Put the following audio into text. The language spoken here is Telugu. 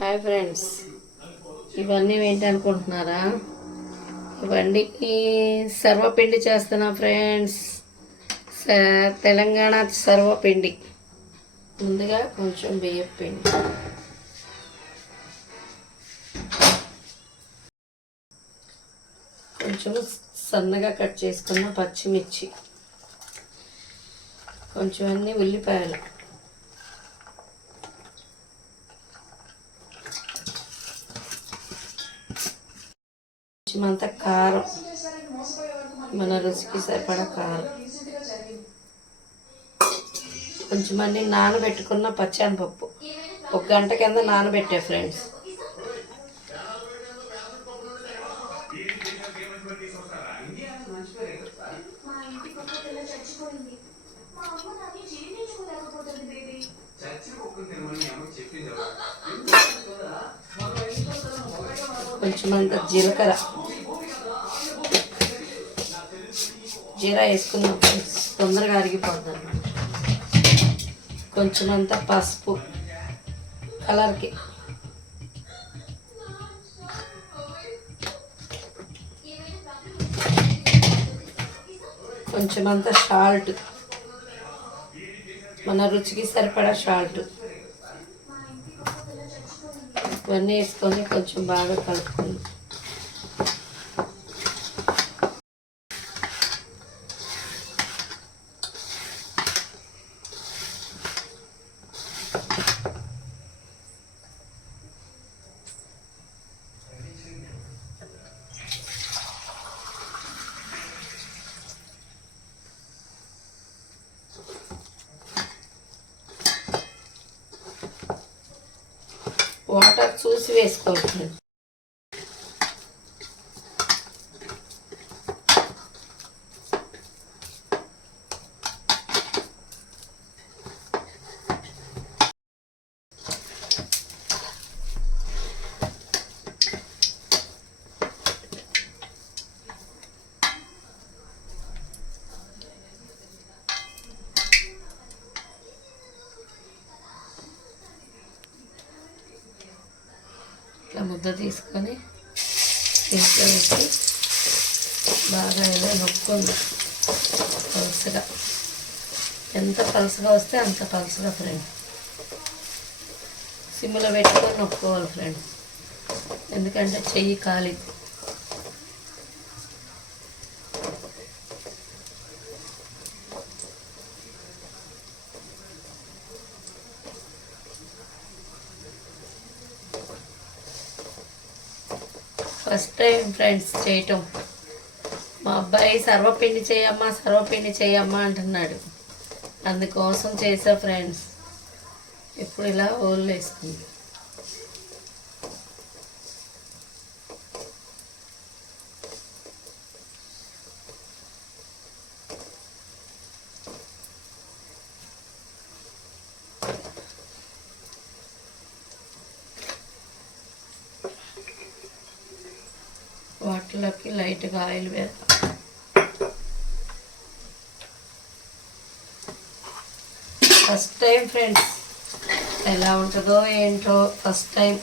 Hi friends. ఇవన్నీ ఏంటనుకుంటున్నారా ఇవన్నీ సర్వపిండి చేస్తున్నా ఫ్రెండ్స్. తెలంగాణ సర్వపిండి. ముందుగా కొంచెం బియ్యం పిండి. కొంచెం సన్నగా కట్ చేసుకున్న పచ్చిమిర్చి. కొంచెం అన్ని ఉల్లిపాయలు. కొంచెం కారం. మన రుచికి సరిపడా కారం. కొంచెం అన్ని నానబెట్టుకున్న పచ్చానపప్పు. ఒక గంట కింద నానబెట్టే ఫ్రెండ్స్. కొంచెం అంత జీలకర్ర జీరా వేసుకుందాం తొందరగా అరిగిపోద్ది అన్నమాట. కొంచెం అంత పసుపు కలర్కి. కొంచెం అంత సాల్ట్. మన రుచికి సరిపడా సాల్ట్. ఇవన్నీ వేసుకొని కొంచెం బాగా కలుపుకుందాం. వాటర్ చూసి వేసుకోవచ్చు. ఇట్లా ముద్ద తీసుకొని ఇంట్లో పెట్టి బాగా ఇలా నొక్కుంది. పలుసుగా. ఎంత పలుసుగా వస్తే అంత పలుసుగా ఫ్రెండ్. సిమ్లో పెట్టుకొని నొక్కోవాలి ఫ్రెండ్. ఎందుకంటే చెయ్యి ఖాళీ. ఫస్ట్ టైం ఫ్రెండ్స్ చేయటం. మా అబ్బాయి సర్వపిండి చేయమ్మా సర్వపిండి చేయమ్మా అంటున్నాడు. అందుకోసం చేసా ఫ్రెండ్స్ ఇప్పుడు ఇలా ఓళ్ళు వేసుకుంది వాటిలోకి లైట్గా ఆయిల్ వేద్దాం. ఫస్ట్ టైం ఫ్రెండ్స్ ఎలా ఉంటుందో ఏంటో ఫస్ట్ టైం